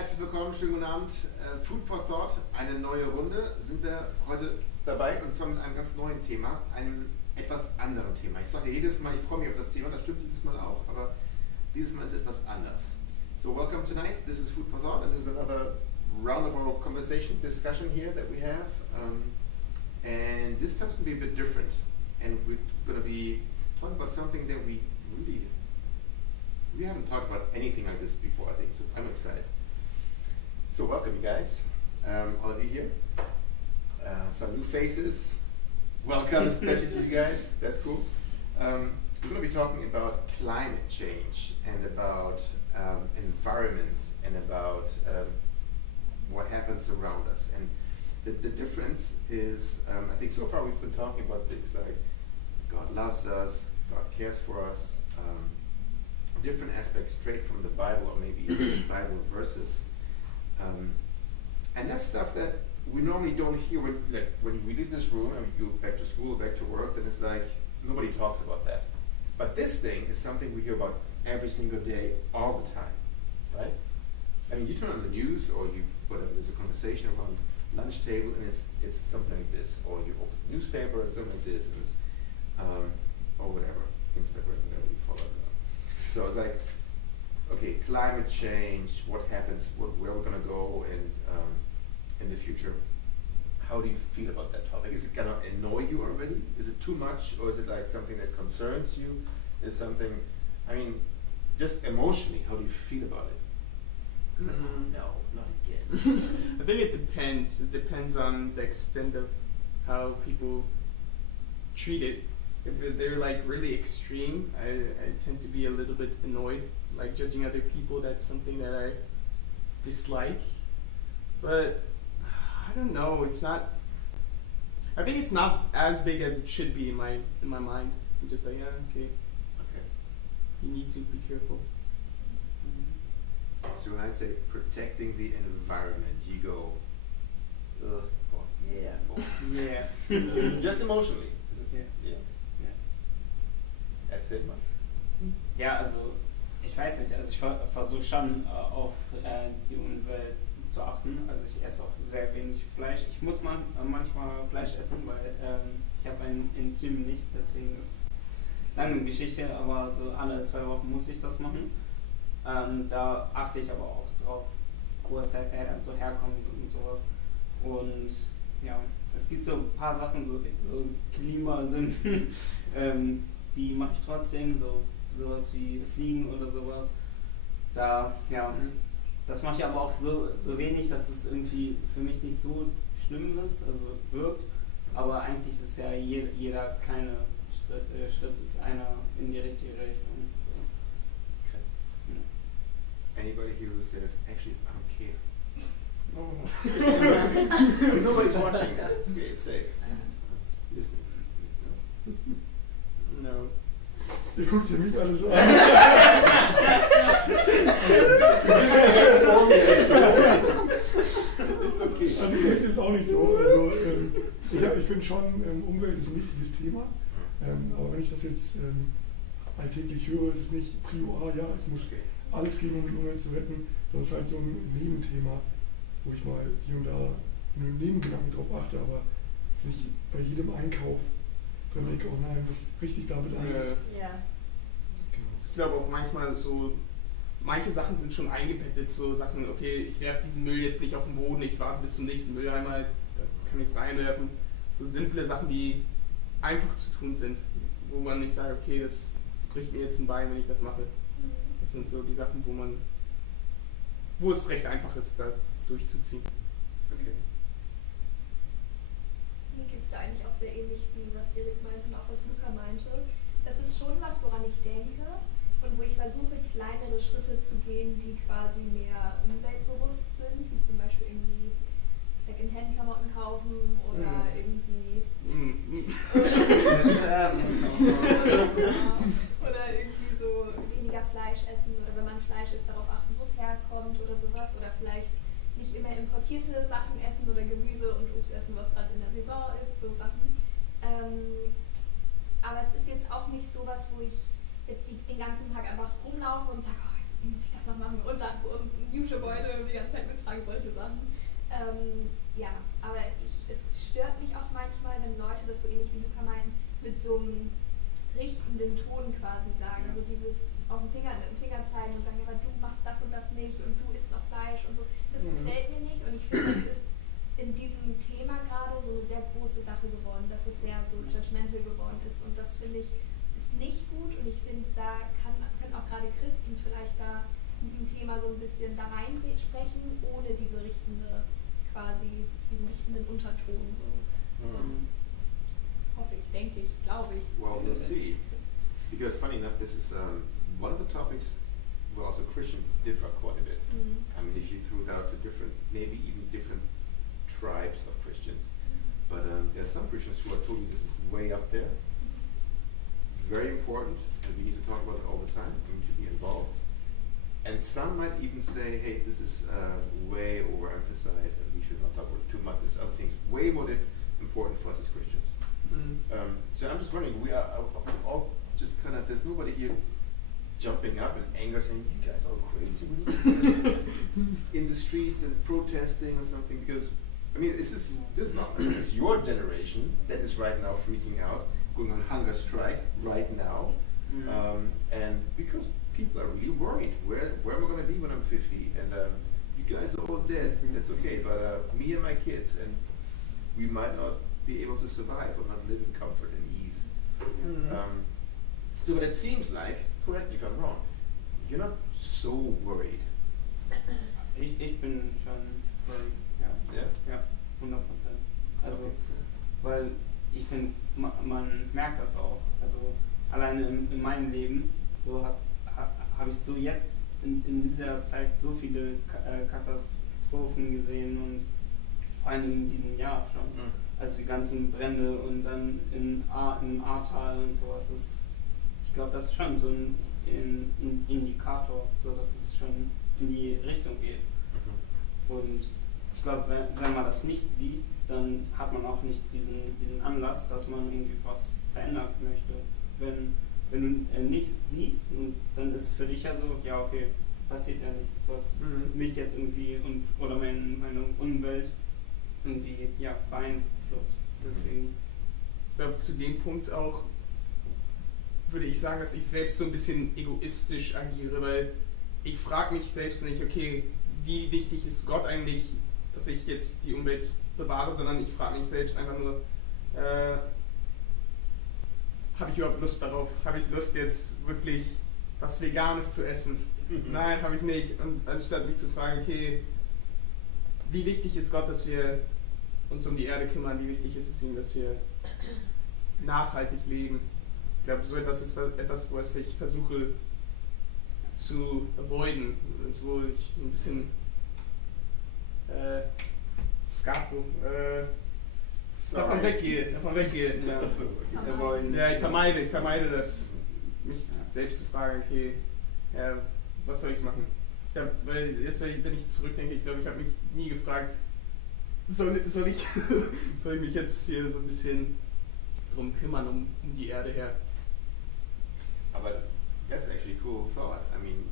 Herzlich willkommen, schönen guten Abend. Food for Thought, eine neue Runde sind wir heute dabei und zwar mit einem ganz neuen Thema, einem etwas anderen Thema. Ich sage jedes Mal, ich freue mich auf das Thema, das stimmt dieses Mal auch, aber dieses Mal ist etwas anders. So welcome tonight, this is Food for Thought and this is another round of our conversation, discussion here that we have. And this time's going to be a bit different and we're going to be talking about something that we haven't talked about anything like this before, I think, so I'm excited. So welcome you guys, all of you here. Some new faces, welcome especially to you guys, that's cool. We're going to be talking about climate change and about environment and about what happens around us. And the difference is, I think so far we've been talking about things like God loves us, God cares for us, different aspects straight from the Bible or maybe even Bible verses. And that's stuff that we normally don't hear when we leave this room and we go back to school, back to work, then it's like nobody talks about that. But this thing is something we hear about every single day, all the time, right? I mean, you turn on the news or there's a conversation around lunch table and it's something like this, or you open the newspaper and something like this, and it's, or whatever, Instagram, whatever you follow. So it's like, okay, climate change, what happens, where we're going to go in the future. How do you feel about that topic? Is it going to annoy you already? Is it too much, or is it like something that concerns you? Is something, I mean, just emotionally, how do you feel about it? Like, oh, no, not again. I think it depends. It depends on the extent of how people treat it. If they're like really extreme, I tend to be a little bit annoyed. Like judging other people, that's something that I dislike. But I don't know. It's not. I think it's not as big as it should be in my mind. I'm just like, yeah, okay. Okay. You need to be careful. So when I say protecting the environment, you go, ugh, or yeah, or Yeah. just emotionally. Is it? Ja. Yeah. Erzähl mal. Ja, also ich weiß nicht, also ich versuche schon auf die Umwelt zu achten. Also ich esse auch sehr wenig Fleisch. Ich muss manchmal Fleisch essen, weil ich habe ein Enzym nicht, deswegen ist es eine lange Geschichte, aber so alle 2 Wochen muss ich das machen. Da achte ich aber auch drauf, wo es so herkommt und sowas. Und ja, es gibt so ein paar Sachen, so Klimasünden, die mache ich trotzdem, sowas wie Fliegen oder sowas. Da, ja, das mache ich aber auch so wenig, dass es irgendwie für mich nicht so schlimm ist, also wirkt. Aber eigentlich ist ja jeder kleine Schritt ist einer in die richtige Richtung. So. Okay. Ja. Anybody here who says, actually, I don't care. Oh. Nobody's watching. It's great, safe. Listening. No. No. Ihr guckt hier mich alle so an. Ist okay. Also ist auch nicht so. Also, ich finde schon, Umwelt ist ein wichtiges Thema. Aber wenn ich das jetzt alltäglich höre, ist es nicht Prio A, ja, ich muss alles geben, um die Umwelt zu retten, sondern es ist halt so ein Nebenthema, wo ich mal hier und da in einem Nebengedanken drauf achte, aber jetzt nicht bei jedem Einkauf dann denke, oh nein, was richtig damit an. Ja. Genau. Ich glaube auch manchmal so, manche Sachen sind schon eingebettet, so Sachen, okay, ich werfe diesen Müll jetzt nicht auf den Boden, ich warte bis zum nächsten Mülleimer, da kann ich es reinwerfen. So simple Sachen, die einfach zu tun sind, wo man nicht sagt, okay, das bricht mir jetzt ein Bein, wenn ich das mache. Das sind so die Sachen, wo es recht einfach ist, da durchzuziehen. Okay. Mir geht es da eigentlich auch sehr ähnlich wie was Erik meinte und auch was Luca meinte. Das ist schon was, woran ich denke und wo ich versuche, kleinere Schritte zu gehen, die quasi mehr umweltbewusst sind, wie zum Beispiel irgendwie Secondhand-Klamotten kaufen oder irgendwie oder irgendwie so weniger Fleisch essen oder wenn man Fleisch isst, darauf achten, wo es herkommt oder sowas oder vielleicht nicht immer importierte Sachen essen oder Gemüse und Obst essen, was gerade in der Saison ist, so Sachen. Aber es ist jetzt auch nicht sowas, wo ich jetzt den ganzen Tag einfach rumlaufe und sage, oh, wie muss ich das noch machen und das und ein Jutebeutel die ganze Zeit mittragen, solche Sachen. Ja, aber es stört mich auch manchmal, wenn Leute das so ähnlich wie Luca meinen, mit so einem richtenden Ton quasi sagen, so dieses auf den Finger, mit dem Finger zeigen und sagen, ja, aber du machst das und das nicht und du isst noch Fleisch und so. Das gefällt mir nicht und ich finde, das ist in diesem Thema gerade so eine sehr große Sache geworden, dass es sehr so judgmental geworden ist und das finde ich ist nicht gut und ich finde, da können auch gerade Christen vielleicht da in diesem Thema so ein bisschen da rein sprechen, ohne diesen richtenden Unterton. So. Hoffe ich, denke ich, glaube ich. Well, we'll see. Because funny enough, this is one of the topics where also Christians differ quite a bit. I mean, if you threw it out to different, maybe even different tribes of Christians, but there are some Christians who are totally, this is way up there, very important, and we need to talk about it all the time, we need to be involved. And some might even say, hey, this is way overemphasized and we should not talk about it too much. There's other things way more important for us as Christians. So I'm just wondering, we are all just kind of, there's nobody here jumping up in anger saying, you guys are crazy, we need to be in the streets and protesting or something, because, I mean, this is your generation that is right now freaking out, going on hunger strike right now, and because people are really worried, where am I going to be when I'm 50, and you guys are all dead, that's okay, but me and my kids, and we might not be able to survive or not live in comfort and ease. So but it seems like, correct me if I'm wrong, you're not so worried. Ich bin schon worried, ja. Ja, 100%. Also, weil ich finde, man merkt das auch. Also, alleine in meinem Leben, so habe ich so jetzt in dieser Zeit so viele Katastrophen gesehen und vor allem in diesem Jahr schon. Also die ganzen Brände und dann im Ahrtal und sowas. Ich glaube, das ist schon so ein Indikator, so dass es schon in die Richtung geht. Und ich glaube, wenn man das nicht sieht, dann hat man auch nicht diesen Anlass, dass man irgendwie was verändern möchte. Wenn du nichts siehst, und dann ist für dich ja so, ja okay, passiert ja nichts, was mich jetzt irgendwie oder meine Umwelt irgendwie beeinflusst. Deswegen. Ich glaube, zu dem Punkt auch würde ich sagen, dass ich selbst so ein bisschen egoistisch agiere, weil ich frage mich selbst nicht, okay, wie wichtig ist Gott eigentlich, dass ich jetzt die Umwelt bewahre, sondern ich frage mich selbst einfach nur, habe ich überhaupt Lust darauf? Habe ich Lust jetzt wirklich was Veganes zu essen? Nein, habe ich nicht. Und anstatt mich zu fragen, okay, wie wichtig ist Gott, dass wir uns um die Erde kümmern, wie wichtig ist es ihm, dass wir nachhaltig leben? Ich glaube, so etwas ist etwas, was ich versuche zu avoiden, wo ich ein bisschen davon weggehe. Ja, Ja, ich vermeide das, mich selbst zu fragen, okay, ja, was soll ich machen? Ja, weil jetzt, wenn ich zurückdenke, ich glaube, ich habe mich nie gefragt, soll ich mich jetzt hier so ein bisschen drum kümmern, um die Erde her? But that's actually a cool thought. I mean,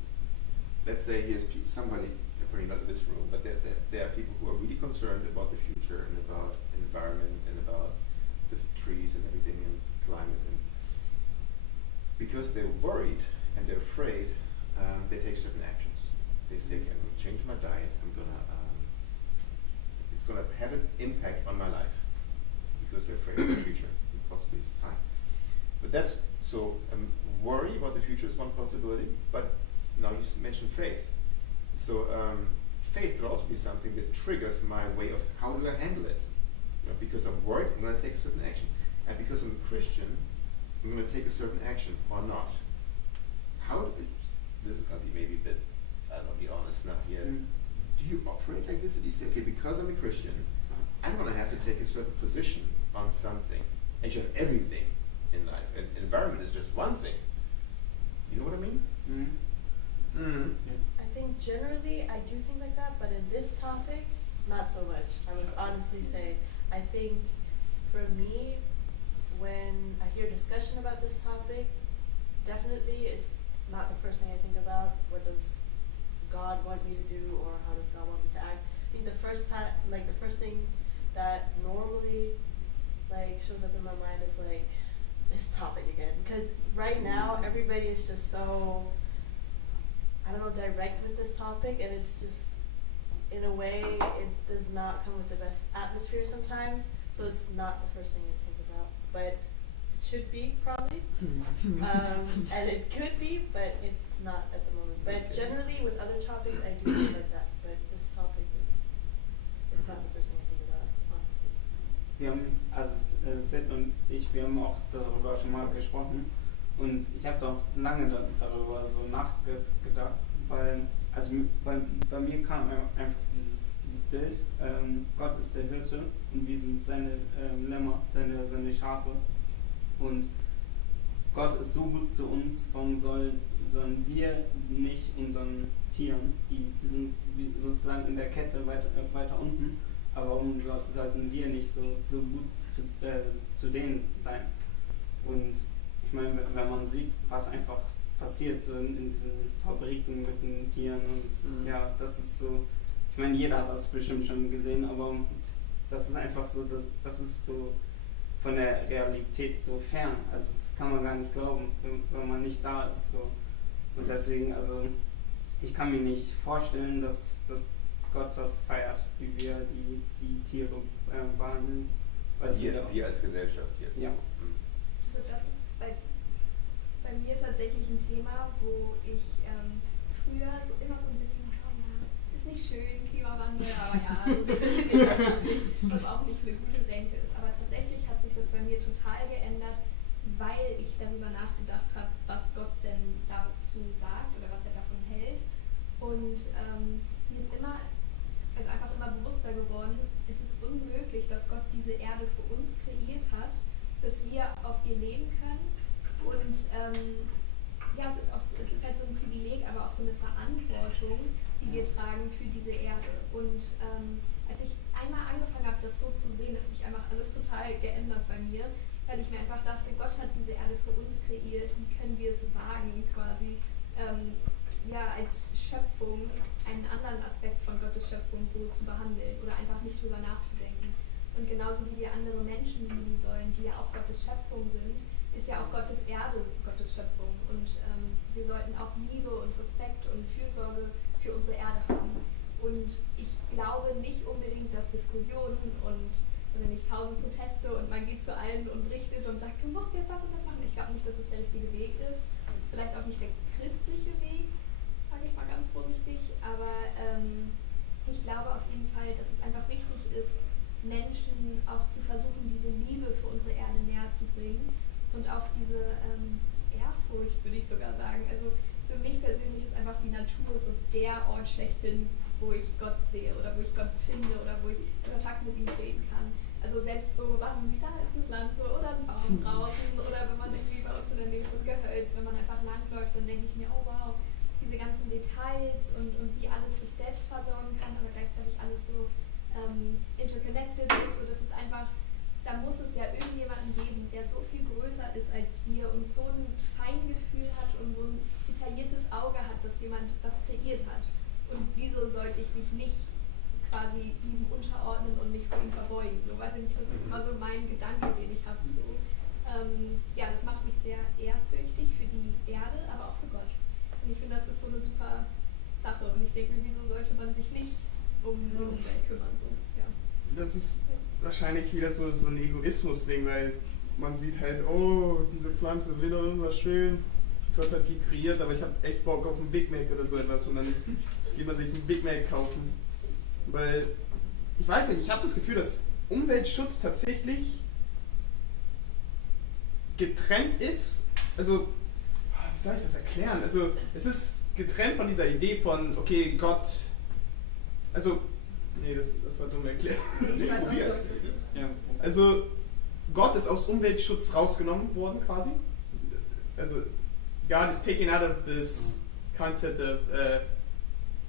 let's say here's somebody, probably not in this room, but there are people who are really concerned about the future and about environment and about the trees and everything and climate. And because they're worried and they're afraid, they take certain actions. They say, okay, I'm going to change my diet. It's going to have an impact on my life because they're afraid of the future. And possibly it's fine. But that's so. Worry about the future is one possibility, but now you mentioned faith. So faith could also be something that triggers my way of how do I handle it. You know, because I'm worried, I'm going to take a certain action, and because I'm a Christian, I'm going to take a certain action or not. This is going to be maybe a bit, I don't know, be honest now here. Do you operate like this? That you say, okay, because I'm a Christian, I'm going to have to take a certain position on something, actually on everything in life. And environment is just one thing. You know what I mean? I think generally I do think like that, but in this topic, not so much. I must honestly say, I think for me, when I hear discussion about this topic, definitely it's not the first thing I think about. What does God want me to do, or how does God want me to act? I think the first thing that normally like shows up in my mind is like this topic again, because right now everybody is just so, I don't know, direct with this topic, and it's just, in a way, it does not come with the best atmosphere sometimes, so it's not the first thing I think about, but it should be probably, and it could be, but it's not at the moment. But generally with other topics I do think like that, but this topic it's not the first thing I think about, honestly. Wir haben, also Sid und ich, wir haben auch darüber schon mal gesprochen und ich habe doch lange darüber so nachgedacht, weil also bei mir kam einfach dieses Bild, Gott ist der Hirte und wir sind seine Lämmer, seine Schafe und Gott ist so gut zu uns, warum sollen wir nicht unseren Tieren, die sind sozusagen in der Kette weiter unten, aber warum sollten wir nicht so gut zu denen sein? Und ich meine, wenn man sieht, was einfach passiert so in diesen Fabriken mit den Tieren und ja, das ist so, ich meine, jeder hat das bestimmt schon gesehen, aber das ist einfach so, das ist so von der Realität so fern, also das kann man gar nicht glauben, wenn man nicht da ist. So. Und deswegen, also ich kann mir nicht vorstellen, dass Gott das feiert, wie wir die Tiere behandeln. Wir als Gesellschaft jetzt. Ja. Also das ist bei mir tatsächlich ein Thema, wo ich früher so immer so ein bisschen so, ja, ist nicht schön, Klimawandel, aber ja, was auch nicht eine gute Denke ist. Aber tatsächlich hat sich das bei mir total geändert, weil ich darüber nachgedacht habe, was Gott denn dazu sagt oder was er davon hält. Und mir ist einfach immer bewusster geworden, es ist unmöglich, dass Gott diese Erde für uns kreiert hat, dass wir auf ihr leben können. Und ja, es ist halt so ein Privileg, aber auch so eine Verantwortung, die wir tragen für diese Erde. Und als ich einmal angefangen habe, das so zu sehen, hat sich einfach alles total geändert bei mir, weil ich mir einfach dachte, Gott hat diese Erde für uns kreiert, wie können wir es wagen, quasi als Schöpfung einen anderen Aspekt von Gottes Schöpfung so zu behandeln oder einfach nicht drüber nachzudenken. Und genauso wie wir andere Menschen lieben sollen, die ja auch Gottes Schöpfung sind, ist ja auch Gottes Erde Gottes Schöpfung. Und wir sollten auch Liebe und Respekt und Fürsorge für unsere Erde haben. Und ich glaube nicht unbedingt, dass Diskussionen und also nicht 1000 Proteste und man geht zu allen und richtet und sagt, du musst jetzt das und das machen. Ich glaube nicht, dass es der richtige Weg ist. Vielleicht auch nicht der christliche Weg, sage ich mal ganz vorsichtig. Aber ich glaube auf jeden Fall, dass es einfach wichtig ist, Menschen auch zu versuchen, diese Liebe für unsere Erde näher zu bringen. Und auch diese Ehrfurcht, würde ich sogar sagen. Also für mich persönlich ist einfach die Natur so der Ort schlechthin, wo ich Gott sehe oder wo ich Gott finde oder wo ich in Kontakt mit ihm treten kann. Also selbst so Sachen wie da ist eine Pflanze oder ein Baum draußen oder wenn man irgendwie bei uns in der Nähe so ein Gehölz, wenn man einfach langläuft, dann denke ich mir, oh wow, diese ganzen Details und wie alles sich selbst versorgen kann, aber gleichzeitig alles so interconnected ist. So, das ist einfach, da muss es ja irgendjemanden geben, der so viel größer ist als wir und so ein Feingefühl hat und so ein detailliertes Auge hat, dass jemand das kreiert hat. Und wieso sollte ich mich nicht quasi ihm unterordnen und mich vor ihm verbeugen? So, weiß ich nicht, das ist immer so mein Gedanke, den ich habe. So. Das macht mich sehr ehrfürchtig für die Erde, aber auch für Gott. Und ich finde, das ist so eine super Sache. Und ich denke, wieso sollte man sich nicht um die Umwelt kümmern? So. Ja. Das ist wahrscheinlich wieder so ein Egoismus-Ding, weil man sieht halt, oh, diese Pflanze will doch irgendwas schön, Gott hat die kreiert, aber ich habe echt Bock auf einen Big Mac oder so etwas und dann geht man sich einen Big Mac kaufen. Weil, ich weiß nicht, ich habe das Gefühl, dass Umweltschutz tatsächlich getrennt ist, also, wie soll ich das erklären? Also, es ist getrennt von dieser Idee von, okay, Gott, also, nee, das war dumm erklärt. Ich weiß auch nicht, Ja. Also, Gott ist aus Umweltschutz rausgenommen worden, quasi. Also, God is taken out of this concept of,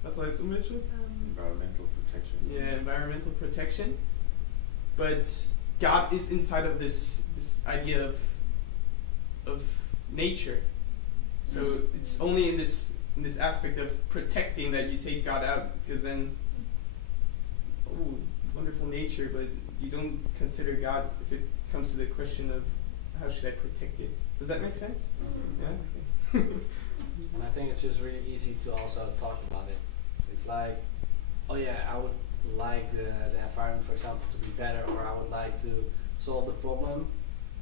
was heißt Umweltschutz? Environmental protection. Yeah, environmental protection. But God is inside of this idea of nature. So it's only in this in this aspect of protecting that you take God out, because then, oh, wonderful nature, but you don't consider God if it comes to the question of how should I protect it. Does that make sense? Mm-hmm. Yeah. Okay. And I think it's just really easy to also talk about it. It's like, oh yeah, I would like the environment, for example, to be better, or I would like to solve the problem,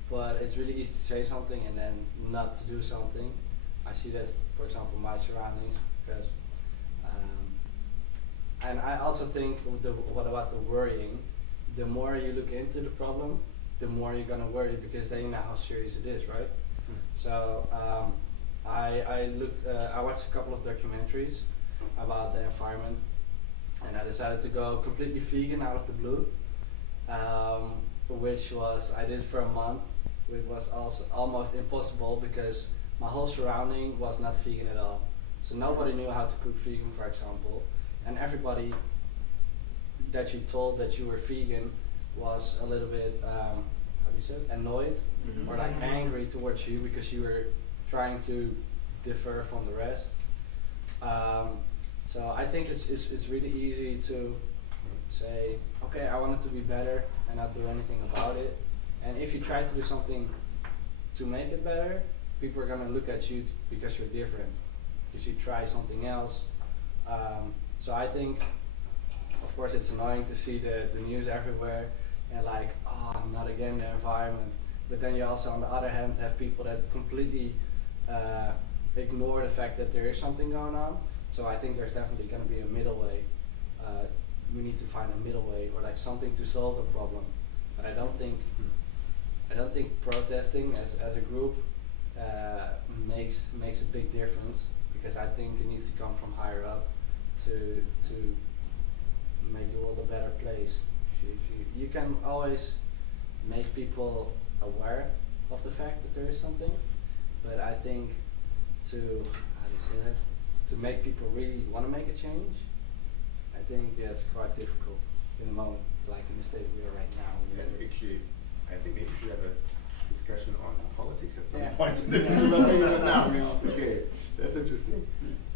but it's really easy to say something and then not to do something. I see that, for example, my surroundings, because and I also think what about the worrying? The more you look into the problem, the more you're gonna worry, because then you know how serious it is, right? So I watched a couple of documentaries about the environment, and I decided to go completely vegan out of the blue, which was I did for a month, which was also almost impossible because my whole surrounding was not vegan at all. So nobody knew how to cook vegan, for example, and everybody that you told that you were vegan was a little bit, how do you say it, annoyed, or like angry towards you because you were trying to differ from the rest. So I think it's really easy to say, okay, I want it to be better and not do anything about it. And if you try to do something to make it better, people are gonna look at you because you're different, because you try something else. So I think, of course, it's annoying to see the news everywhere and like, oh, not again the environment. But then you also, on the other hand, have people that completely ignore the fact that there is something going on. So I think there's definitely going to be a middle way. We need to find a middle way, or like something to solve the problem. But I don't think protesting as a group makes a big difference, because I think it needs to come from higher up to make the world a better place. You can always make people aware of the fact that there is something, but I think to make people really want to make a change, I think it's quite difficult in the moment, like in the state we are right now. And actually, I think maybe we should have a discussion on politics at some Yeah. point. Not now. Okay, that's interesting.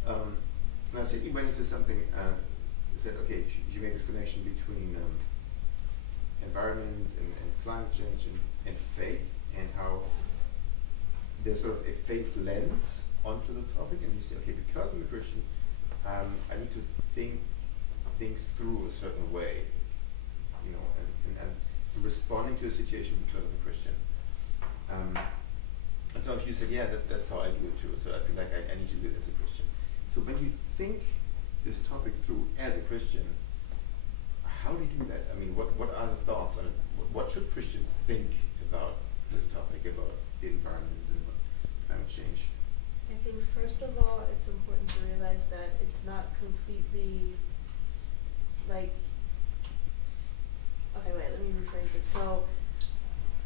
Now, Sydney went into something. Said, okay, she made this connection between environment and climate change and faith, and how there's sort of a faith lens onto the topic, and you say, okay, because I'm a Christian, I need to think things through a certain way, you know, and responding to a situation because I'm a Christian. And some of you said, yeah, that's how I do it too. So I feel like I need to do it as a Christian. So when you think this topic through as a Christian, how do you do that? I mean, what are the thoughts on it? What should Christians think about this topic, about the environment and climate change? I think first of all, it's important to realize that it's not completely like, okay, wait, let me rephrase it. So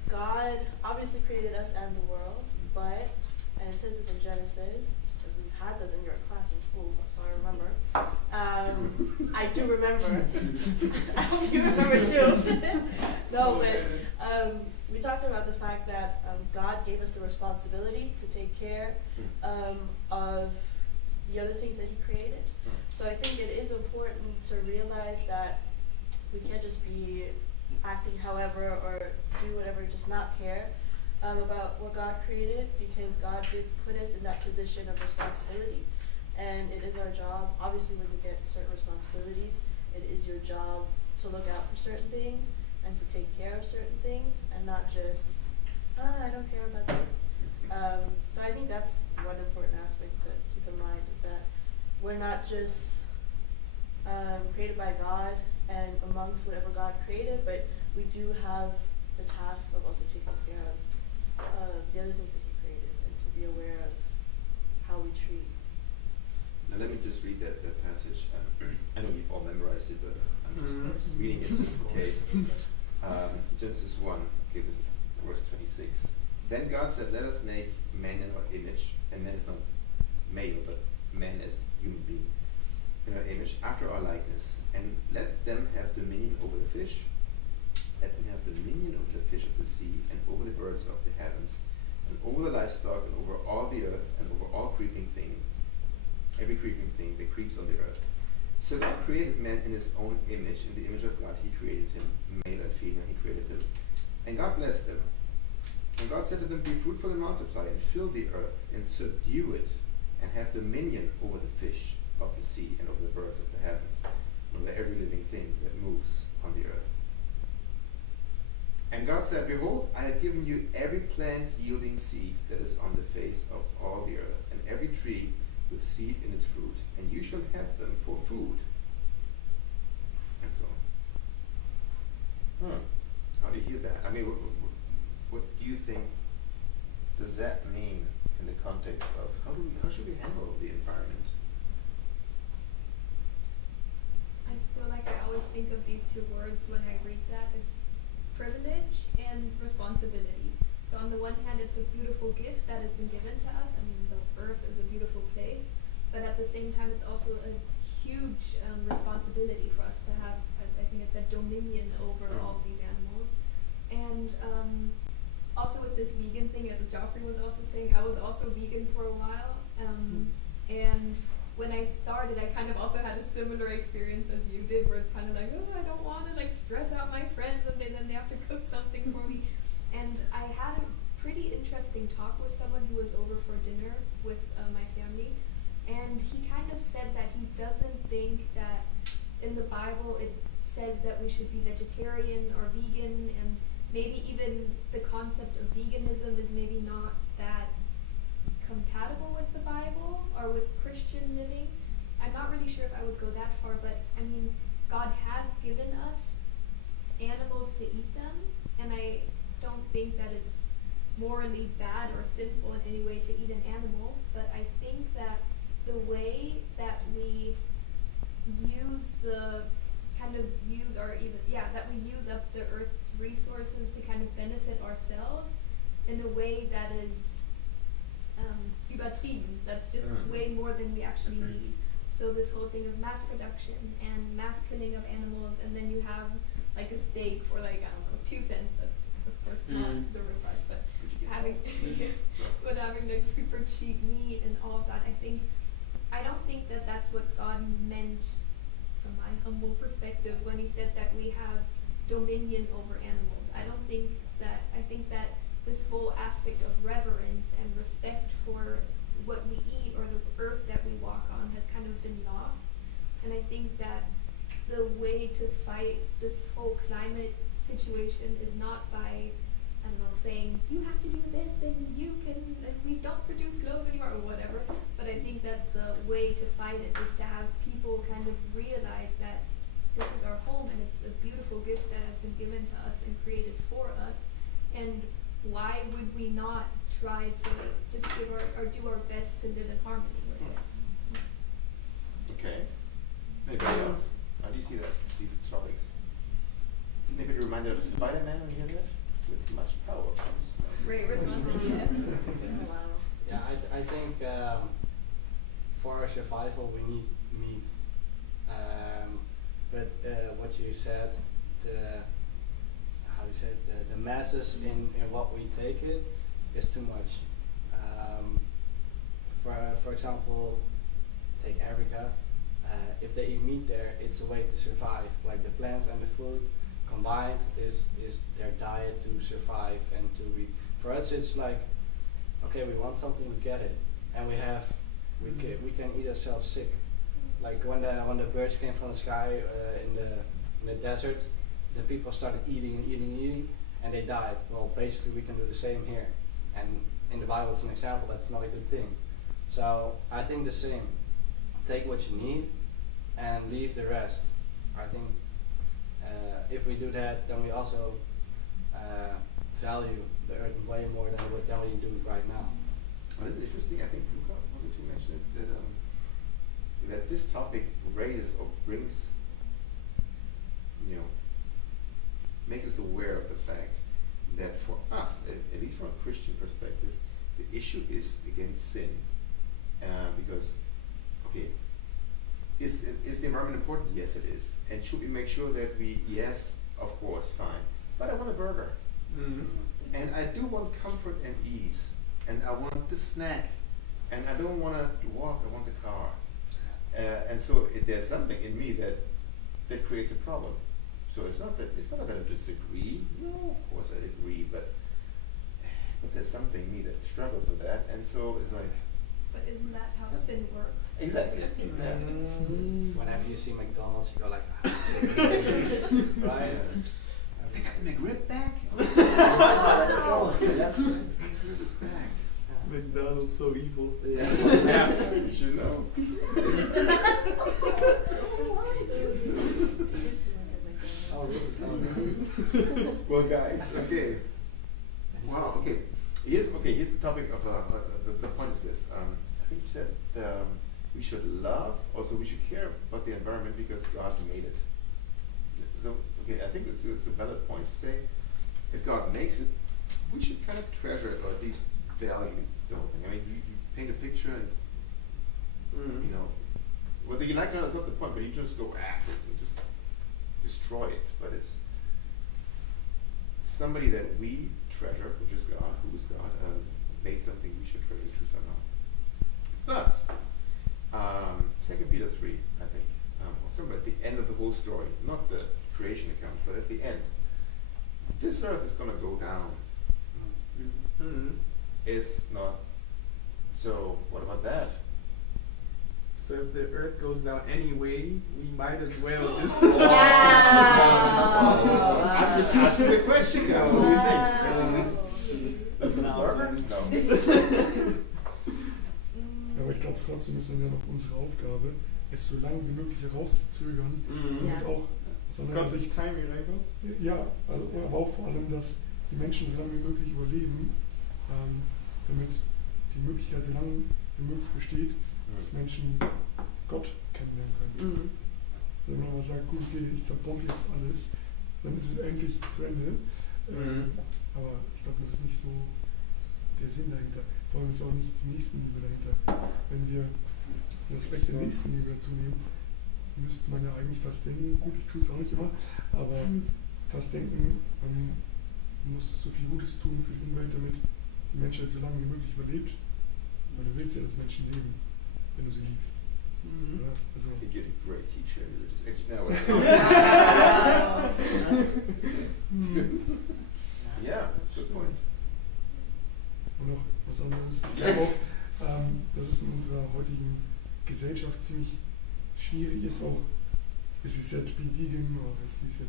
God obviously created us and the world, but, and it says this in Genesis, we've had this in your class in school, so I remember. I do remember. I hope you remember too. No, but we talked about the fact that God gave us the responsibility to take care of the other things that He created. So I think it is important to realize that we can't just be acting however or do whatever, just not care about what God created, because God did put us in that position of responsibility, and it is our job. Obviously, when you get certain responsibilities, it is your job to look out for certain things and to take care of certain things, and not just, I don't care about this. So I think that's one important aspect to keep in mind, is that we're not just created by God and amongst whatever God created, but we do have the task of also taking care of the other things that He created, and to be aware of how we treat. Now let me just read that passage. I know you've all memorized it, but I'm just reading it just in case. Genesis 1, okay, this is verse 26. Then God said, let us make man in our image, and man is not male, but man as human being, in our image, after our likeness, and let them have dominion over the fish. Let them have dominion over the fish of the sea, and over the birds of the heavens, and over the livestock, and over all the earth, and over all creeping thing every creeping thing that creeps on the earth. So God created man in his own image. In the image of God he created him, male and female he created them. And God blessed them. And God said to them, be fruitful and multiply, and fill the earth, and subdue it, and have dominion over the fish of the sea, and over the birds of the heavens, and over every living thing that moves on the earth. And God said, behold, I have given you every plant yielding seed that is on the face of all the earth, and every tree with seed in its fruit, and you shall have them for food. And so on. How do you hear that? I mean, what do you think does that mean in the context of how should we handle the environment? I feel like I always think of these two words when I read that. It's privilege and responsibility. So on the one hand, it's a beautiful gift that has been given to us. I mean, the earth is a beautiful place, but at the same time, it's also a huge responsibility for us to have, as I think it said, dominion over all of these animals. And also with this vegan thing, as Joffrey was also saying, I was also vegan for a while. And when I started, I kind of also had a similar experience as you did, where it's kind of like, oh, I don't want to like stress out my friends, and then they have to cook something for me. And I had a pretty interesting talk with someone who was over for dinner with my family, and he kind of said that he doesn't think that in the Bible it says that we should be vegetarian or vegan, and maybe even the concept of veganism is maybe not that compatible with the Bible or with Christian living. I'm not really sure if I would go that far, but I mean, God has given us animals to eat them, and I don't think that it's morally bad or sinful in any way to eat an animal, but I think that the way that we use that we use up the earth's resources to kind of benefit ourselves in a way that is übertrieben. That's just way more than we actually need. So this whole thing of mass production and mass killing of animals, and then you have like a steak for like, I don't know, 2 cents. That's of course not the real price, but having like super cheap meat and all of that. I don't think that that's what God meant from my humble perspective when he said that we have dominion over animals. I think that this whole aspect of reverence and respect for what we eat or the earth that we walk on has kind of been lost. And I think that the way to fight this whole climate situation is not by, I don't know, saying you have to do this and we don't produce clothes anymore or whatever. But I think that the way to fight it is to have people kind of realize that this is our home and it's a beautiful gift that has been given to us and created for us. And why would we not try to just give do our best to live in harmony with it? Okay. Anybody else? How do you see that, these topics? Is it maybe reminded of Spider-Man when you hear that? With much power comes Great responsibility. Wow. Yeah, I think for our survival we need meat. But what you said, the masses in what we take it is too much. For example, take Africa. If they eat meat there, it's a way to survive. Like the plants and the food combined is their diet to survive and to be. For us, it's like, okay, we want something, we get it, and we can eat ourselves sick. Like when the birds came from the sky in the desert, the people started eating, and they died. Well, basically we can do the same here, and in the Bible it's an example that's not a good thing. So I think the same. Take what you need and leave the rest. I think if we do that, then we also value the earth way more than we do right now. Well, isn't it interesting? I think Luca was it to mention it that this topic raises or brings, makes us aware of the fact that for us, at least from a Christian perspective, the issue is against sin, because is the environment important? Yes, it is. And should we make sure that yes, of course, fine. But I want a burger. Mm-hmm. And I do want comfort and ease. And I want the snack. And I don't want to walk, I want the car. and so there's something in me that creates a problem. So it's not that I disagree. No, of course I agree, but there's something in me that struggles with that, and so it's like. But isn't that how sin works? Exactly. Whenever you see McDonald's, you go like, right? They got the McRib back. McRib is back. McDonald's so evil. Yeah. Yeah, you should know. Oh, really? Well, guys, okay. Wow, okay. Here's the topic of the point is this. I think you said we should love, also we should care about the environment because God made it. So okay, I think it's a valid point to say. If God makes it, we should kind of treasure it or at least value the whole thing. I mean, you paint a picture and you know whether you like it or not, that's not the point. But you just go and just destroy it. But it's somebody that we treasure, which is God, who is God, made something we should treasure too somehow. But 2 Peter 3, I think, or somewhere at the end of the whole story, not the creation account, but at the end, this earth is going to go down. It's not. So what about that? So if the earth goes down anyway, we might as well just. I'm just asking the question now. What do you think? That's an Burger? Argument. No. Aber ich glaube, trotzdem ist dann ja noch unsere Aufgabe, es so lange wie möglich herauszuzögern, damit auch aus anderer Gottes Sicht, Timing, right? ja, also, aber auch vor allem, dass die Menschen so lange wie möglich überleben, damit die Möglichkeit so lange wie möglich besteht, dass Menschen Gott kennenlernen können. Also wenn man aber sagt, gut, okay, ich zerbombe jetzt alles, dann ist es endlich zu Ende. Aber ich glaube, das ist nicht so der Sinn dahinter. Vor allem ist auch nicht die Nächstenliebe dahinter. Wenn wir den Aspekt der Nächstenliebe dazu nehmen, müsste man ja eigentlich fast denken, gut, ich tue es auch nicht immer, aber fast denken, man muss so viel Gutes tun für die Umwelt, damit die Menschheit so lange wie möglich überlebt. Weil du willst ja, dass Menschen leben, wenn du sie liebst. Oder? Also, I think you're a great teacher. Yeah, good point. Und noch was anderes. Ich glaube auch, dass es in unserer heutigen Gesellschaft ziemlich schwierig ist, auch, as you said, to be vegan, or as you said,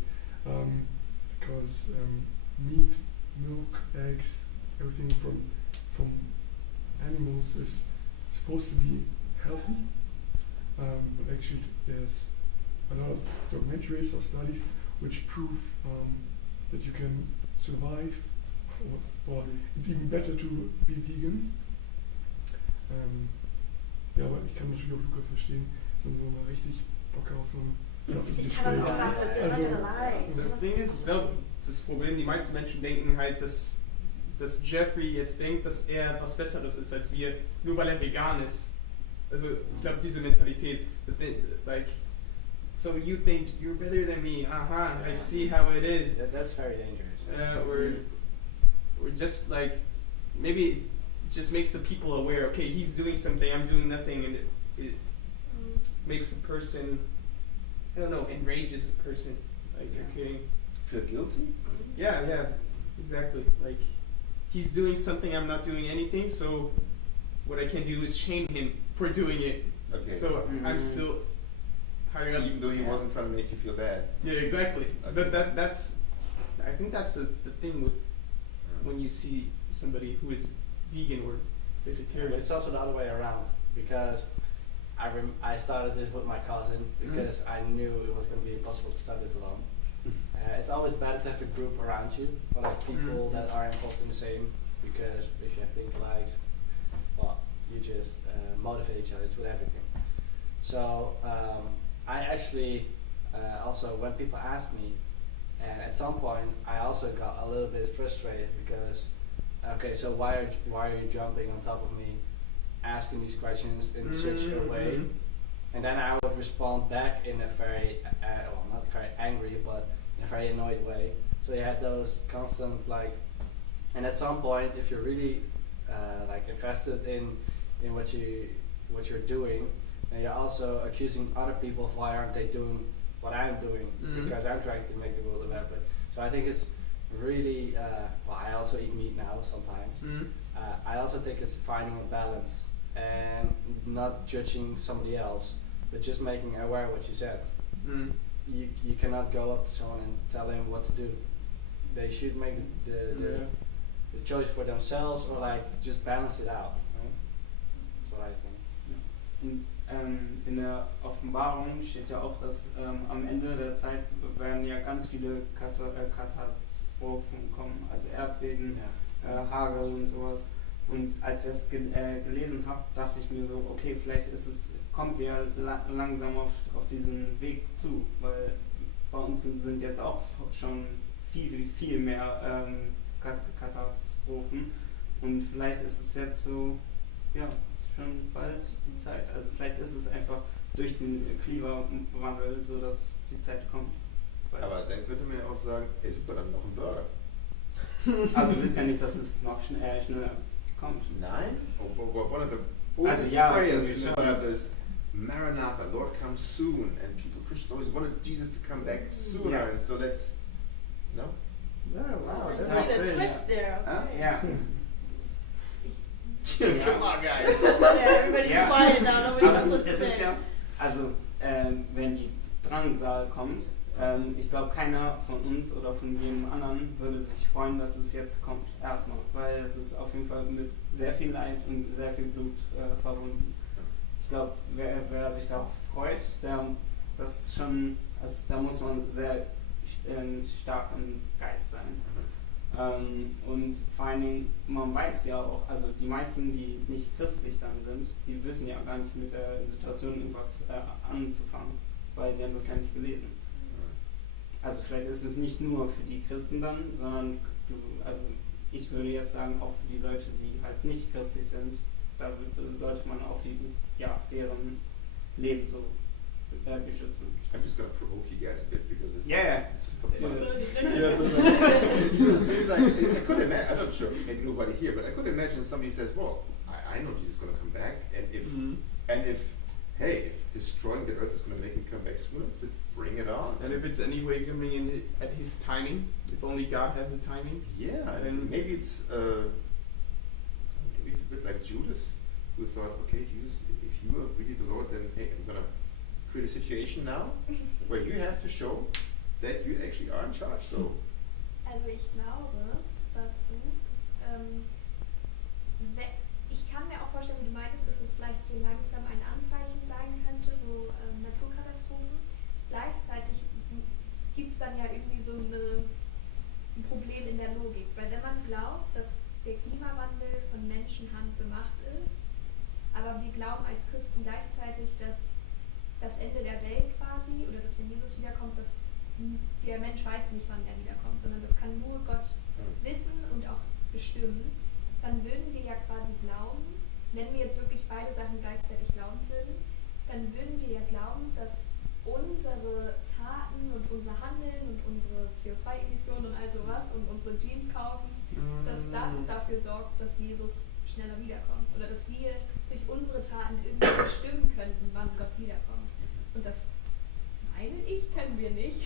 because meat, milk, eggs, everything from animals is supposed to be healthy, but actually there's a lot of documentaries or studies which prove that you can survive, or it's even better to be vegan. Ja, aber ich kann natürlich auch Luca verstehen, wenn so mal richtig Bock auf so ein saftiges Steak. Das Ding ist, ich glaube, das Problem, die meisten Menschen denken halt, dass Jeffrey jetzt denkt, dass er was Besseres ist als wir, nur weil er vegan ist. Also ich glaube, diese Mentalität, like, so you think you're better than me, I see how it is. That's very dangerous. Or just like, maybe it just makes the people aware, okay, he's doing something, I'm doing nothing, and it makes the person, I don't know, enrages the person. Like, okay. Feel guilty? Yeah, exactly. Like, he's doing something, I'm not doing anything, so what I can do is shame him for doing it. Okay. So I'm still higher up. Even though he wasn't trying to make you feel bad. Yeah, exactly. Okay. But that's, I think that's the thing with when you see somebody who is vegan or vegetarian. But it's also the other way around, because I started this with my cousin because I knew it was going to be impossible to start this alone. It's always better to have a group around you, or like people that are involved in the same, because if you have things like, well, you just motivate each other. It's with everything. So I actually also, when people ask me, and at some point I also got a little bit frustrated because, okay, so why are you jumping on top of me, asking these questions in such a way? And then I would respond back in a very, well, not very angry, but in a very annoyed way. So you had those constant like, and at some point, if you're really like invested in what you're doing, and you're also accusing other people of why aren't they doing what I'm doing because I'm trying to make the world a better place. So I think it's really, I also eat meat now sometimes. I also think it's finding a balance and not judging somebody else, but just making aware of what you said. You cannot go up to someone and tell them what to do. They should make the choice for themselves, or like just balance it out. Right? That's what I think. Und in der Offenbarung steht ja auch, dass am Ende der Zeit werden ja ganz viele Katastrophen kommen, also Erdbeben, Hagel und sowas. Und als ich das gelesen habe, dachte ich mir so, okay, vielleicht kommen wir langsam auf diesen Weg zu, weil bei uns sind jetzt auch schon viel mehr Katastrophen, und vielleicht ist es jetzt so, schon bald die Zeit. Also vielleicht ist es einfach durch den Klimawandel so, dass die Zeit kommt. Aber dann könnte man ja auch sagen, ey super, dann noch ein Burger. Aber du willst ja nicht, dass es noch schneller kommt. Nein? One of the oldest prayers in the Bible is Maranatha, Lord come soon, and people, Christians always wanted Jesus to come back sooner, and so let's, no? Yeah, wow, I that's see the insane. twist there. Huh? Okay. Ja. Come on, guys. Yeah, everybody's quiet now. Nobody Aber knows what to das ist say. ja, also wenn die Drangsal kommt, ich glaube, keiner von uns oder von jedem anderen würde sich freuen, dass es jetzt kommt, erstmal, weil es ist auf jeden Fall mit sehr viel Leid und sehr viel Blut verbunden. Ich glaube, wer sich darauf freut, das ist schon, also da muss man sehr stark im Geist sein. Und vor allen Dingen, man weiß ja auch, also die meisten, die nicht christlich dann sind, die wissen ja gar nicht mit der Situation irgendwas anzufangen, weil die haben das ja nicht gelesen. Also vielleicht ist es nicht nur für die Christen dann, sondern ich würde jetzt sagen, auch für die Leute, die halt nicht christlich sind, da sollte man auch deren Leben so beschützen. I'm just going to provoke you guys a bit because it's for It's fun. good. Yeah, so It seems like, I could imagine, I'm not sure, maybe nobody here, but I could imagine somebody says, well, I know Jesus is going to come back, and if destroying the earth is going to make him come back sooner, then bring it on. and if it's anyway coming in at his timing, if only God has a timing. Yeah, and maybe it's a bit like Judas, who thought, okay, Jesus, if you are really the Lord, then hey, I'm going to create a situation now where you have to show that you actually are in charge. So. Also ich glaube dazu, dass, ich kann mir auch vorstellen, wie du meintest, dass es vielleicht so langsam ein Anzeichen sein könnte, so Naturkatastrophen. Gleichzeitig gibt es dann ja irgendwie so ein Problem in der Logik, weil wenn man glaubt, dass der Klimawandel von Menschenhand gemacht ist, aber wir glauben als Christen gleichzeitig, dass das Ende der Welt quasi, oder dass wenn Jesus wiederkommt, dass der Mensch weiß nicht, wann er wiederkommt, sondern das kann nur Gott wissen und auch bestimmen, dann würden wir ja quasi glauben, wenn wir jetzt wirklich beide Sachen gleichzeitig glauben würden, dann würden wir ja glauben, dass unsere Taten und unser Handeln und unsere CO2-Emissionen und all sowas und unsere Jeans kaufen, dass das dafür sorgt, dass Jesus schneller wiederkommt. Oder dass wir durch unsere Taten irgendwie bestimmen könnten, wann Gott wiederkommt. Und das meine ich, können wir nicht.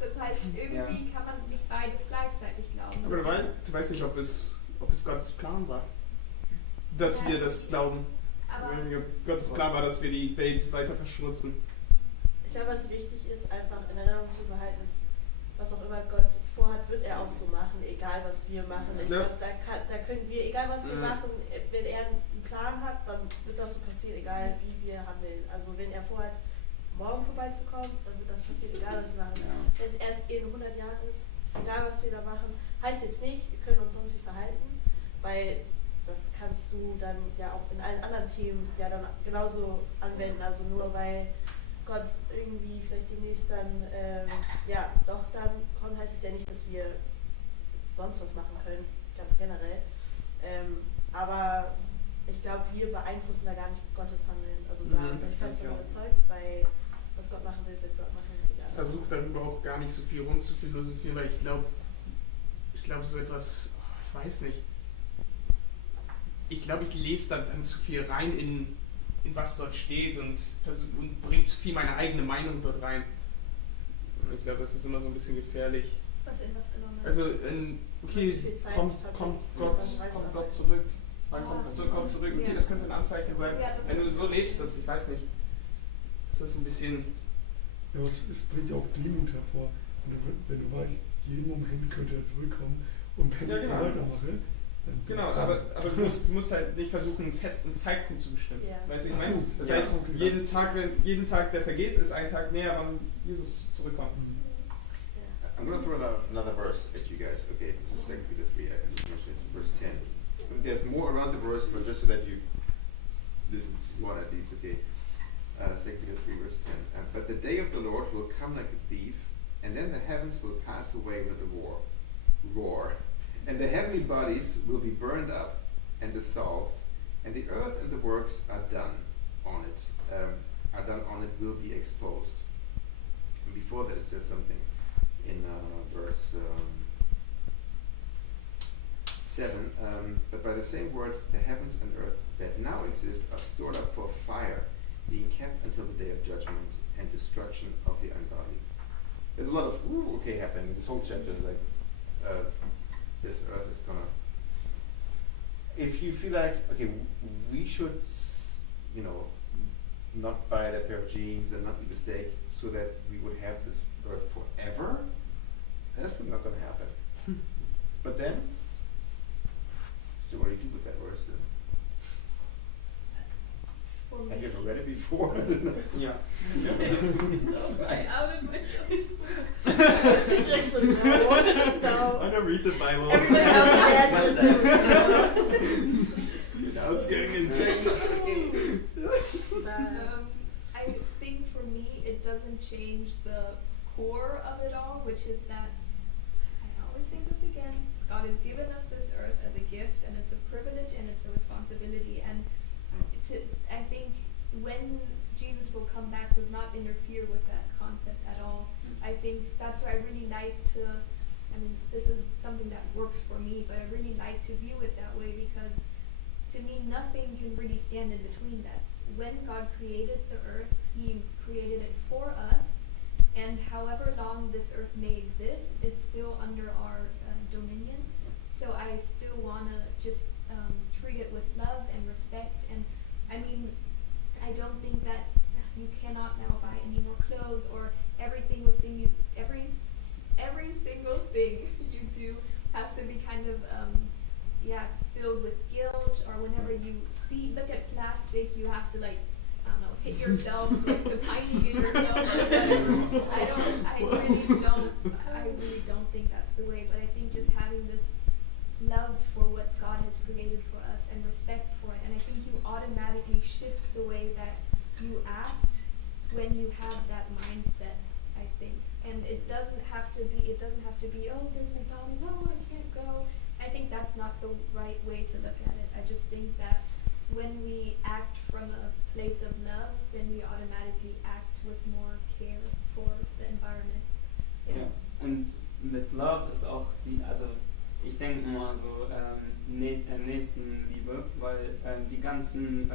Das heißt, irgendwie kann man nicht beides gleichzeitig glauben. Aber du weißt nicht, ob es Gottes Plan war, dass wir das glauben. Aber Gottes Plan war, dass wir die Welt weiter verschmutzen. Ich glaube, was wichtig ist, einfach in Erinnerung zu behalten, ist, was auch immer Gott vorhat, wird er auch so machen, egal was wir machen. Ich glaube, da können wir, egal was wir machen, wenn er einen Plan hat, dann wird das so passieren, egal wie wir handeln. Also wenn er vorhat, morgen vorbeizukommen, dann wird das passieren, egal was wir machen. Wenn es erst in 100 Jahren ist, egal was wir da machen, heißt jetzt nicht, wir können uns sonst wie verhalten, weil das kannst du dann ja auch in allen anderen Themen ja dann genauso anwenden. Also nur weil Gott irgendwie vielleicht demnächst dann, dann kommt, heißt es ja nicht, dass wir sonst was machen können, ganz generell. Aber ich glaube, wir beeinflussen da gar nicht Gottes Handeln. Also da bin ich fest von überzeugt, weil was Gott machen will, wird Gott machen. Egal. Ich versuche darüber auch gar nicht so viel rumzuphilosophieren, weil ich glaube so etwas, ich weiß nicht. Ich glaube, ich lese dann zu viel rein in in was dort steht und bringt viel meine eigene Meinung dort rein. Ich glaube, das ist immer so ein bisschen gefährlich. Warte, in was genau? Also, okay, Zu viel Zeit kommt Gott zurück. Wann kommt Gott zurück? Okay, Ja. das könnte ein Anzeichen sein. Ja, das Wenn du so lebst, dass ich weiß nicht, ist das ein bisschen. Ja, es bringt ja auch Demut hervor. Wenn du weißt, jeden Moment könnte er zurückkommen und wenn Ja, ich so genau. weitermache, dann. Genau, aber du musst halt nicht versuchen, einen festen Zeitpunkt zu bestimmen. Ja. Weißt du, ich Ach so, meine? Das ja, heißt, okay. jeden Tag, der vergeht, ist ein Tag näher, wann Jesus zurückkommt. Mhm. I'm going to throw another verse at you guys. Okay, this is 2 Peter 3, I just mentioned it, verse 10. There's more around the verse, but just so that you listen to one at least, okay. 2 Peter 3, verse 10. But the day of the Lord will come like a thief, and then the heavens will pass away with a roar. And the heavenly bodies will be burned up and dissolved, and the earth and the works are done on it will be exposed. And before that it says something in verse 7, but by the same word the heavens and earth that now exist are stored up for fire, being kept until the day of judgment and destruction of the ungodly. There's a lot of okay happening in this whole chapter, like this earth is gonna, if you feel like, okay, we should, not buy that pair of jeans and not eat the steak so that we would have this earth forever, that's probably not gonna happen. But then, so what do you do with that verse then? For me, Have you ever read it before? Ja. Nice. I outed myself. No. I don't read the Bible. Everybody else has it. Now it's getting intense. I think for me it doesn't change the core of it all, which is that, I always say this again, God has given us this earth as a gift, and it's a privilege and it's a responsibility, and I think when Jesus will come back does not interfere with that concept at all. I think that's why I really like to, this is something that works for me, but I really like to view it that way, because to me nothing can really stand in between that. When God created the earth, He created it for us, and however long this earth may exist, it's still under our dominion. So I still want to just treat it with love and respect. And I don't think that you cannot now buy any more clothes, or everything will sing you, every single thing you do has to be kind of filled with guilt, or whenever you look at plastic, you have to hit yourself to finding it yourself. I really don't think that's the way, but I think just having this love for what God has created for us and respect for it, and I think you automatically shift the way that you act when you have that mindset, I think. And it doesn't have to be, oh, there's McDonald's, oh, I can't go. I think that's not the right way to look at it. I just think that when we act from a place of love, then we automatically act with more care for the environment. Ja. Und mit Love ist auch ich denke immer so Nächstenliebe, weil die ganzen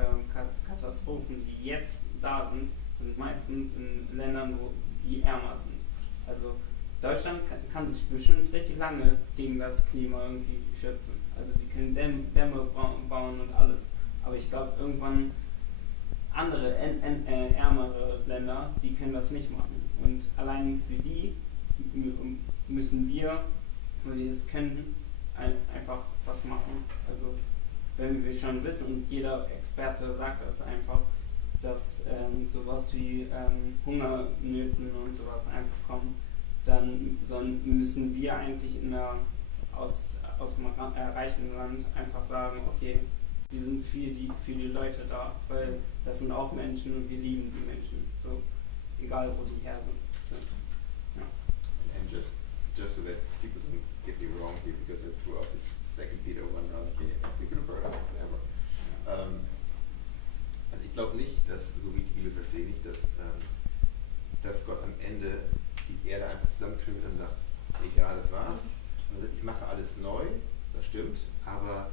Katastrophen, die jetzt da sind meistens in Ländern, die ärmer sind. Also Deutschland kann sich bestimmt richtig lange gegen das Klima irgendwie schützen. Also die können Dämme bauen und alles. Aber ich glaube, irgendwann andere, ärmere Länder, die können das nicht machen. Und allein für die müssen wir, wenn wir es können, einfach was machen. Also wenn wir schon wissen, und jeder Experte sagt das einfach, dass sowas wie Hungernöten und sowas einfach kommen, dann müssen wir eigentlich aus dem reichen Land einfach sagen, okay, wir sind für die Leute da, weil das sind auch Menschen und wir lieben die Menschen, so egal wo die her sind. Ja. And just so that people don't get me wrong here, because I threw out this 2 Peter 1 now, okay, we could have heard of it, whatever. Also ich glaube nicht, dass, so wie ich die Bibel verstehe, nicht, dass Gott am Ende die Erde einfach zusammenknüllt und sagt, egal, das war's. Und ich mache alles neu, das stimmt, aber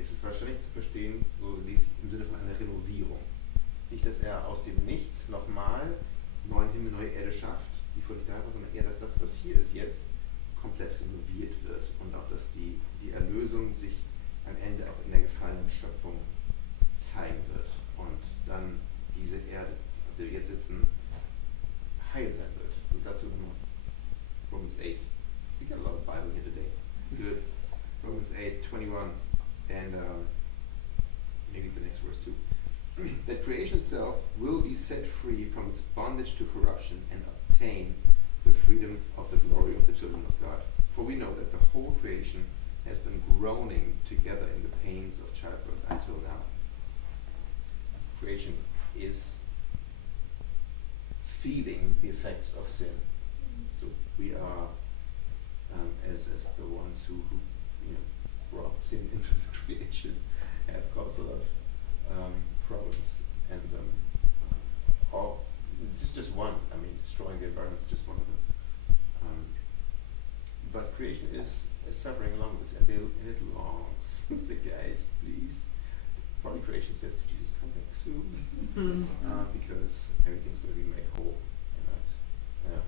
es ist wahrscheinlich zu verstehen, so im Sinne von einer Renovierung. Nicht, dass er aus dem Nichts nochmal neuen Himmel, neue Erde schafft, die völlig da war, sondern eher, dass das, was hier ist jetzt, komplett renoviert wird und auch, dass die Erlösung sich am Ende auch in der gefallenen Schöpfung zeigen wird und dann diese Erde, auf der wir jetzt sitzen, heil sein wird. Und dazu Romans 8. We got a lot of Bible here today. Good. Romans 8:21 and maybe the next verse too. That creation itself will be set free from its bondage to corruption and obtain the freedom of the glory of the children of God. For we know that the whole creation has been groaning together in the pains of childbirth until now. Creation is feeling the effects of sin. So we are, as the ones who brought sin into the creation, have caused a lot of problems. And just one. I mean, destroying the environment is just one of them. But creation is suffering along with this, and it longs. So guys, please. Probably creation says to Jesus, come back soon, because everything's going to be made whole. Yeah.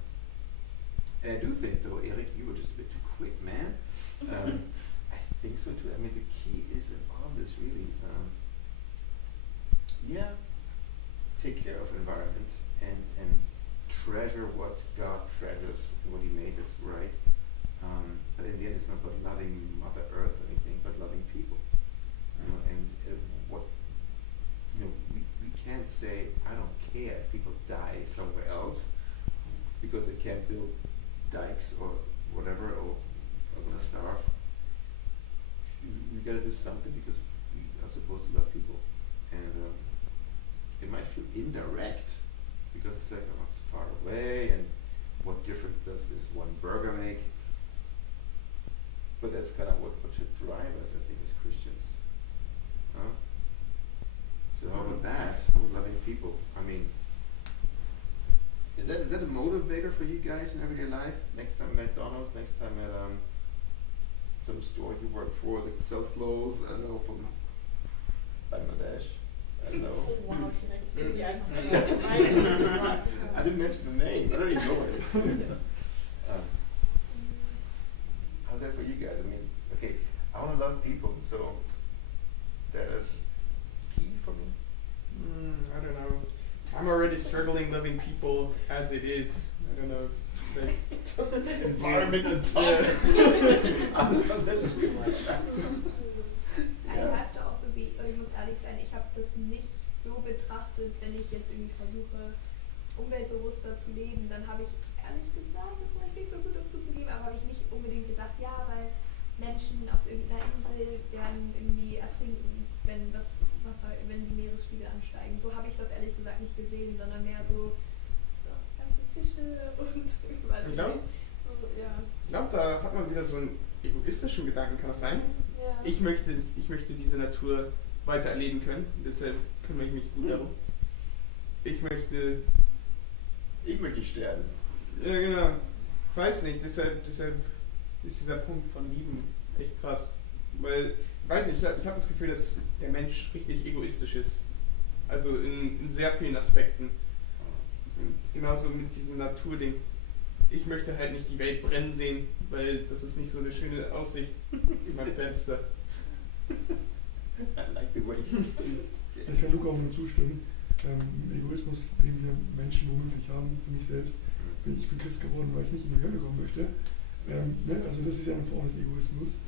And I do think, though, Eric, you were just a bit too quick, man. I think so too. I mean, the key is in all of this really. Take care of environment and treasure what God treasures and what He made. That's right. But in the end, it's not about loving Mother Earth or anything, but loving people. We can't say, I don't care if people die somewhere else because they can't build dikes or whatever, or are going to starve. We got to do something because we are supposed to love people. And it might feel indirect because it's like, oh, it's far away, and what difference does this one burger make? But that's kind of what should drive us, I think, as Christians. Huh? So how about that? How about loving people? I mean, is that a motivator for you guys in everyday life? Next time at McDonald's, next time at some store you work for that sells clothes, I don't know, from Bangladesh. I don't know. Wow, can I see? I didn't mention the name. I don't even know it. How's that for you guys? I mean, okay, I want to love people, so that is key for me. I don't know. I'm already struggling loving people as it is. I don't know. Environment and time. I have to also be, ich muss ehrlich sein, ich habe das nicht so betrachtet, wenn ich jetzt irgendwie versuche, umweltbewusster zu leben, dann habe ich ehrlich gesagt, das war nicht so gut, das zuzugeben, aber habe ich nicht unbedingt gedacht, ja, weil Menschen auf irgendeiner Insel werden irgendwie ertrinken, wenn das Wasser, wenn die Meeresspiegel ansteigen. So habe ich das ehrlich gesagt nicht gesehen, sondern mehr so ganze Fische und Ich glaube, da hat man wieder so einen egoistischen Gedanken, kann das sein? Ja. Ich möchte diese Natur weiter erleben können, deshalb kümmere ich mich gut darum. Ich möchte sterben. Ja, genau. Ich weiß nicht, deshalb ist dieser Punkt von Lieben echt krass. Weil, ich weiß nicht, ich habe das Gefühl, dass der Mensch richtig egoistisch ist. Also in sehr vielen Aspekten. Und genauso mit diesem Naturding. Ich möchte halt nicht die Welt brennen sehen, weil das ist nicht so eine schöne Aussicht zu meinem Fenster. I like the way. Ich kann Luca auch nur zustimmen. Egoismus, den wir Menschen womöglich haben, für mich selbst. Ich bin Christ geworden, weil ich nicht in die Hölle kommen möchte. Also das ist ja eine Form des Egoismus.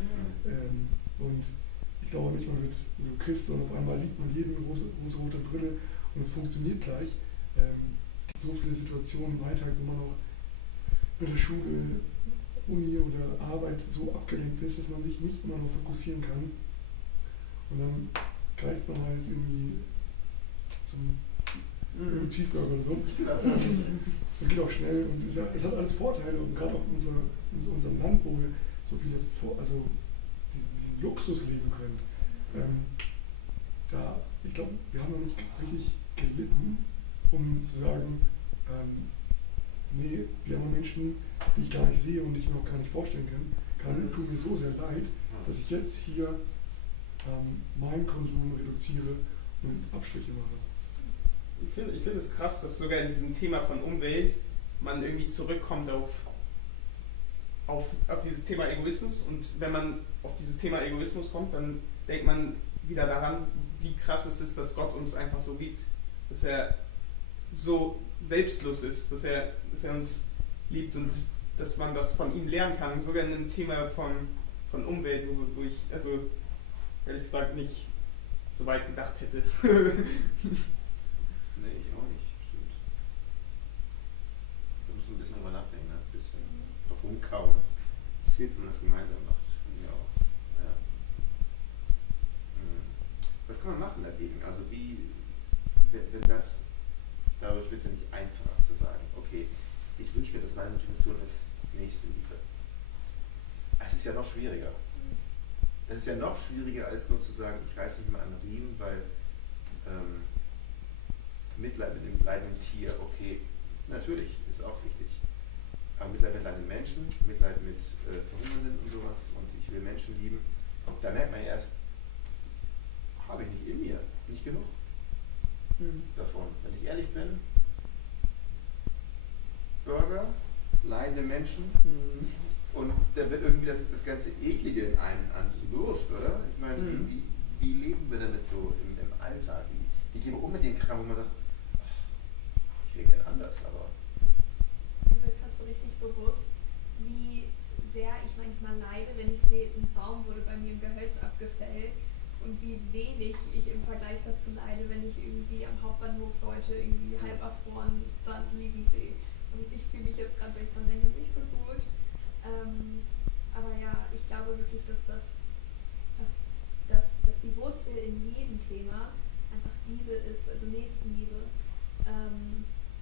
Und ich glaube nicht, man wird so Christ und auf einmal liebt man jeden rosa-rote Brille und es funktioniert gleich. Es gibt so viele Situationen im Alltag, wo man auch mit der Schule, Uni oder Arbeit so abgelenkt ist, dass man sich nicht immer noch fokussieren kann. Und dann greift man halt irgendwie zum Cheeseburger oder so. Das geht auch schnell und es hat alles Vorteile, und gerade auch in unserem Land, wo wir so viele, diesen Luxus leben können. Ich glaube, wir haben noch nicht richtig gelitten, um zu sagen, nee, die anderen Menschen, die ich gar nicht sehe und die ich mir auch gar nicht vorstellen kann, tun mir so sehr leid, dass ich jetzt hier meinen Konsum reduziere und Abstriche mache. Ich find es krass, dass sogar in diesem Thema von Umwelt man irgendwie zurückkommt auf dieses Thema Egoismus, und wenn man auf dieses Thema Egoismus kommt, dann denkt man wieder daran, wie krass es ist, dass Gott uns einfach so liebt, dass er so selbstlos ist, dass er uns liebt und dass man das von ihm lernen kann, sogar in einem Thema von Umwelt, wo ich also ehrlich gesagt nicht so weit gedacht hätte. Nee, ich auch nicht, stimmt. Da muss man ein bisschen drüber nachdenken, ne? Ein bisschen drauf rumkauen. Das hilft, wenn man das gemeinsam macht. Finde ich auch. Ja. Was kann man machen dagegen? Also wenn das, dadurch wird es ja nicht einfacher zu sagen, okay, ich wünsche mir, dass meine Motivation ist Nächstenliebe. Es ist ja noch schwieriger. Es ist ja noch schwieriger, als nur zu sagen, ich reiße mich mal an den Riemen, weil Mitleid mit dem leidenden Tier, okay, natürlich, ist auch wichtig. Aber Mitleid mit leidenden Menschen, Mitleid mit Verhungernden und sowas, und ich will Menschen lieben, da merkt man ja erst, habe ich nicht in mir, nicht genug davon. Wenn ich ehrlich bin, Burger, leidende Menschen, und da wird irgendwie das ganze Eklige in einem an Durst, oder? Ich meine, wie leben wir damit so im Alltag? Wie gehen wir um mit dem Kram, wo man sagt, ich wäre gerne anders, aber... Mir wird gerade so richtig bewusst, wie sehr ich manchmal leide, wenn ich sehe, ein Baum wurde bei mir im Gehölz abgefällt, und wie wenig ich im Vergleich dazu leide, wenn ich irgendwie am Hauptbahnhof Leute irgendwie halb erfroren da liegen sehe. Und ich fühle mich jetzt gerade, wenn ich dran denke, nicht so gut. Aber ja, ich glaube wirklich, dass die Wurzel in jedem Thema einfach Liebe ist, also Nächstenliebe,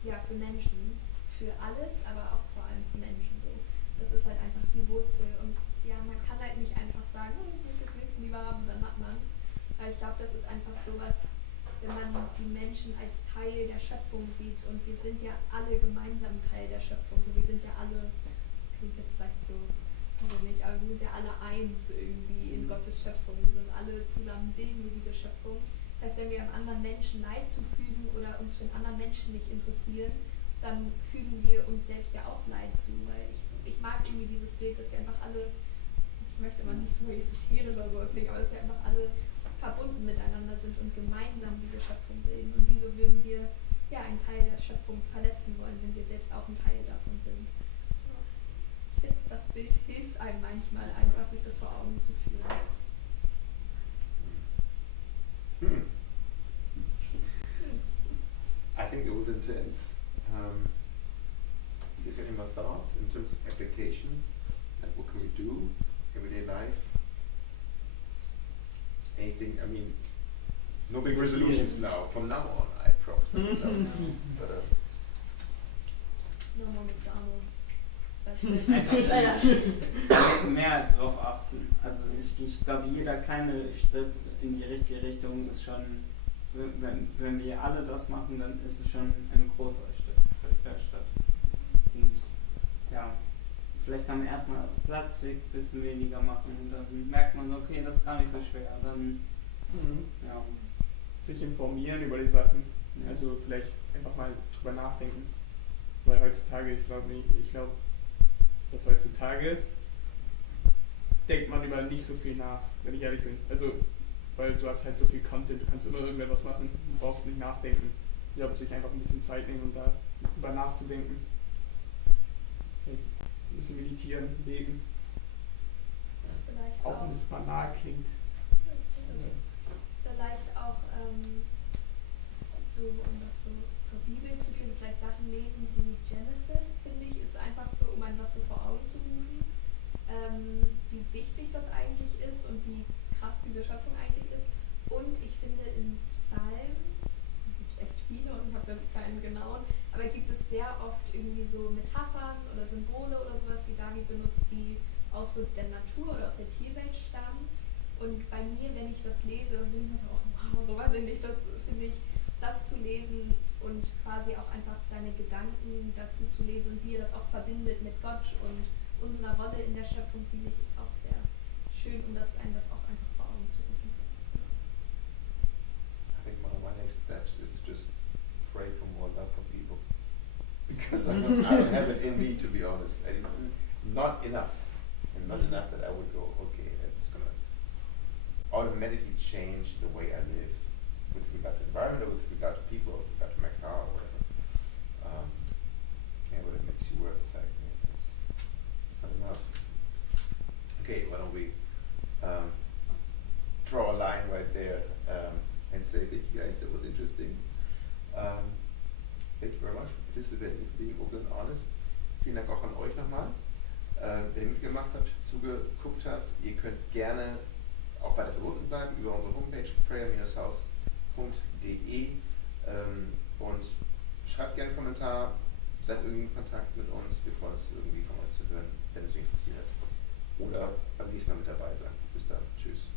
ja, für Menschen, für alles, aber auch vor allem für Menschen so. Das ist halt einfach die Wurzel, und ja, man kann halt nicht einfach sagen, oh, ich möchte jetzt Nächstenliebe haben, dann hat man's. Aber ich glaube, das ist einfach sowas, wenn man die Menschen als Teil der Schöpfung sieht, und wir sind ja alle gemeinsam Teil der Schöpfung, so wir sind ja alle, das klingt jetzt vielleicht so, also nicht, aber wir sind ja alle eins irgendwie in Gottes Schöpfung, wir sind alle zusammen bilden wir diese Schöpfung. Das heißt, wenn wir einem anderen Menschen Leid zufügen oder uns für einen anderen Menschen nicht interessieren, dann fügen wir uns selbst ja auch Leid zu, weil ich mag irgendwie dieses Bild, dass wir einfach alle, ich möchte immer nicht so esoterisch oder so klingen, aber dass wir einfach alle verbunden miteinander sind und gemeinsam diese Schöpfung bilden. Und wieso würden wir ja einen Teil der Schöpfung verletzen wollen, wenn wir selbst auch ein Teil davon sind? Ja. Ich finde, das Bild hilft einem manchmal einfach, sich das vor Augen zu führen. I think it was intense. Is there any more thoughts in terms of application? Like what can we do everyday life? Anything? I mean, no big resolutions now. From now on, I promise. But, No more McDonald's. That's it. Einfach mehr drauf achten. Also ich glaube, jeder kleine Schritt in die richtige Richtung ist schon, wenn wir alle das machen, dann ist es schon ein großer Schritt. Und ja, vielleicht kann man erstmal Platzweg ein bisschen weniger machen, und dann merkt man, okay, das ist gar nicht so schwer. Dann ja. Sich informieren über die Sachen, Ja. also vielleicht einfach mal drüber nachdenken. Weil heutzutage, ich glaube, dass heutzutage denkt man über nicht so viel nach, wenn ich ehrlich bin. Also, weil du hast halt so viel Content, du kannst immer irgendwas machen, du brauchst nicht nachdenken. Ich glaube, sich einfach ein bisschen Zeit nehmen und da drüber nachzudenken. Ein bisschen meditieren, beten. Vielleicht Auch wenn es banal klingt. Vielleicht auch so, um das so zur Bibel zu führen, vielleicht Sachen lesen wie Genesis, finde ich, ist einfach so, um einem das so vor Augen zu rufen, wie wichtig das eigentlich ist und wie krass diese Schöpfung eigentlich ist. Und ich finde in Psalmen, gibt es echt viele und ich habe jetzt keinen genauen, aber gibt es sehr oft irgendwie so Metaphern oder Symbole oder sowas, die David benutzt, die aus so der Natur oder aus der Tierwelt stammen. Und bei mir, wenn ich das lese, bin ich mir so, oh, wow, so weiß ich nicht, das finde ich, das zu lesen und quasi auch einfach seine Gedanken dazu zu lesen und wie er das auch verbindet mit Gott und unserer Rolle in der Schöpfung, finde ich, ist auch sehr schön, um einem das auch einfach vor Augen zu rufen. I think one of my next steps is to just pray for more love for people. Because I don't have it in me, to be honest. Not enough. And not enough that I would go, okay, it's going to automatically change the way I live with regard to environment or with regard to people or with regard to my car or whatever. Yeah, but it makes you work the fact that it's not enough. Okay, why don't we draw a line right there and say, thank you guys, that was interesting. Thank you very much for participating, for being open and honest. Vielen Dank auch an euch nochmal, wer mitgemacht habt, zugeguckt habt. Ihr könnt gerne auch weiter verbunden bleiben über unsere Homepage prayer-house.de und schreibt gerne einen Kommentar, seid irgendwie in Kontakt mit uns. Wir freuen uns irgendwie von euch zu hören, wenn es euch interessiert. Oder beim nächsten Mal mit dabei sein. Bis dann. Tschüss.